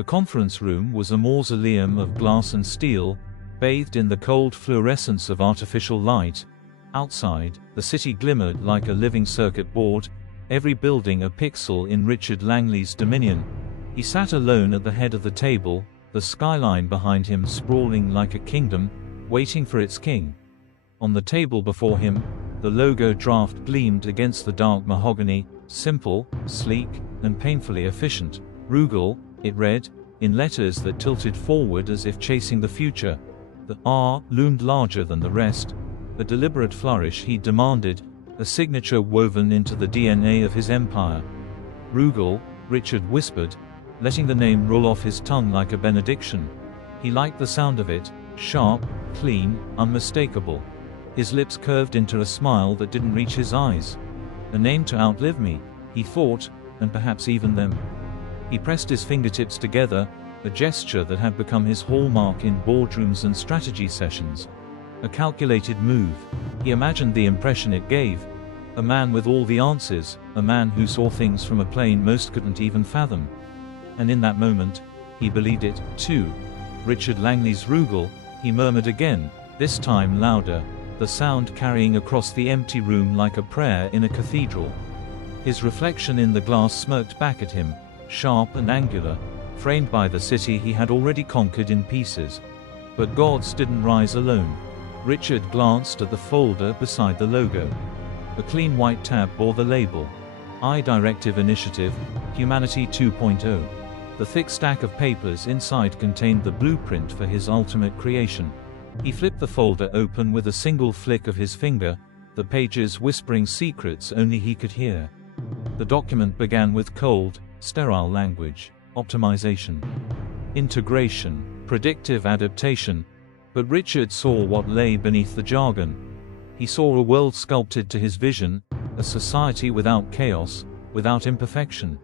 The conference room was a mausoleum of glass and steel, bathed in the cold fluorescence of artificial light. Outside, the city glimmered like a living circuit board, every building a pixel in Richard Langley's dominion. He sat alone at the head of the table, the skyline behind him sprawling like a kingdom, waiting for its king. On the table before him, the logo draft gleamed against the dark mahogany, simple, sleek, and painfully efficient. Roogle, it read, in letters that tilted forward as if chasing the future. The R loomed larger than the rest, a deliberate flourish he demanded, a signature woven into the DNA of his empire. Roogle, Richard whispered, letting the name roll off his tongue like a benediction. He liked the sound of it, sharp, clean, unmistakable. His lips curved into a smile that didn't reach his eyes. A name to outlive me, he thought, and perhaps even them. He pressed his fingertips together, a gesture that had become his hallmark in boardrooms and strategy sessions. A calculated move. He imagined the impression it gave. A man with all the answers, a man who saw things from a plane most couldn't even fathom. And in that moment, he believed it, too. Richard Langley's Roogle, he murmured again, this time louder, the sound carrying across the empty room like a prayer in a cathedral. His reflection in the glass smirked back at him, sharp and angular, framed by the city he had already conquered in pieces. But gods didn't rise alone. Richard glanced at the folder beside the logo. A clean white tab bore the label, I-Directive Initiative, Humanity 2.0. The thick stack of papers inside contained the blueprint for his ultimate creation. He flipped the folder open with a single flick of his finger, the pages whispering secrets only he could hear. The document began with cold, sterile language, optimization, integration, predictive adaptation. But Richard saw what lay beneath the jargon. He saw a world sculpted to his vision, a society without chaos, without imperfection.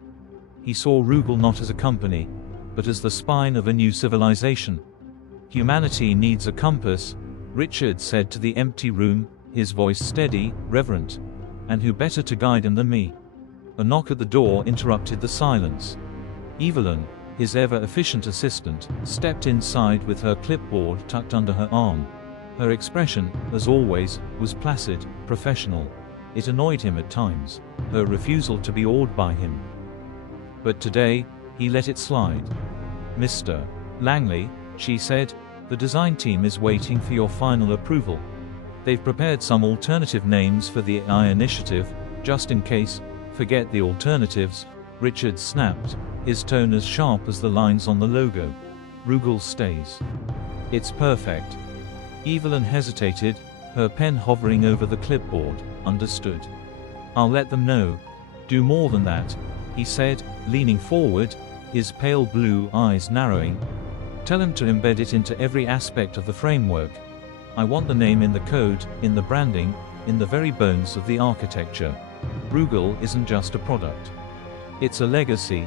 He saw Roogle not as a company, but as the spine of a new civilization. Humanity needs a compass, Richard said to the empty room, his voice steady, reverent. And who better to guide him than me? A knock at the door interrupted the silence. Evelyn, his ever-efficient assistant, stepped inside with her clipboard tucked under her arm. Her expression, as always, was placid, professional. It annoyed him at times, her refusal to be awed by him. But today, he let it slide. Mr. Langley, she said, the design team is waiting for your final approval. They've prepared some alternative names for the AI initiative, just in case. Forget the alternatives, Richard snapped, his tone as sharp as the lines on the logo. Roogle stays. It's perfect. Evelyn hesitated, her pen hovering over the clipboard. Understood. I'll let them know. Do more than that, he said, leaning forward, his pale blue eyes narrowing. Tell him to embed it into every aspect of the framework. I want the name in the code, in the branding, in the very bones of the architecture. Roogle isn't just a product. It's a legacy.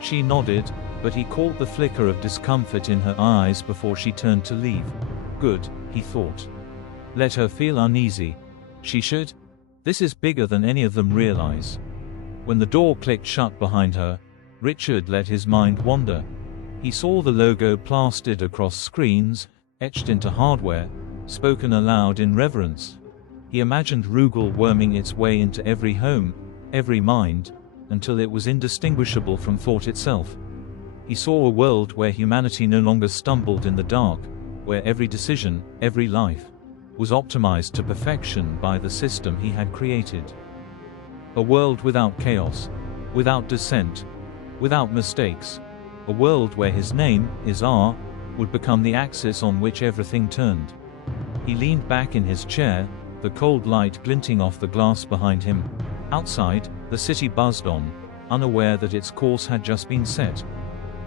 She nodded, but he caught the flicker of discomfort in her eyes before she turned to leave. Good, he thought. Let her feel uneasy. She should. This is bigger than any of them realize. When the door clicked shut behind her, Richard let his mind wander. He saw the logo plastered across screens, etched into hardware, spoken aloud in reverence. He imagined Roogle worming its way into every home, every mind, until it was indistinguishable from thought itself. He saw a world where humanity no longer stumbled in the dark, where every decision, every life, was optimized to perfection by the system he had created. A world without chaos, without dissent, without mistakes. A world where his name, his R, would become the axis on which everything turned. He leaned back in his chair, the cold light glinting off the glass behind him. Outside, the city buzzed on, unaware that its course had just been set.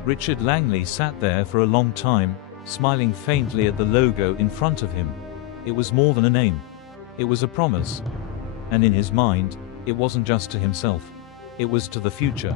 Richard Langley sat there for a long time, smiling faintly at the logo in front of him. It was more than a name. It was a promise. And in his mind, it wasn't just to himself. It was to the future.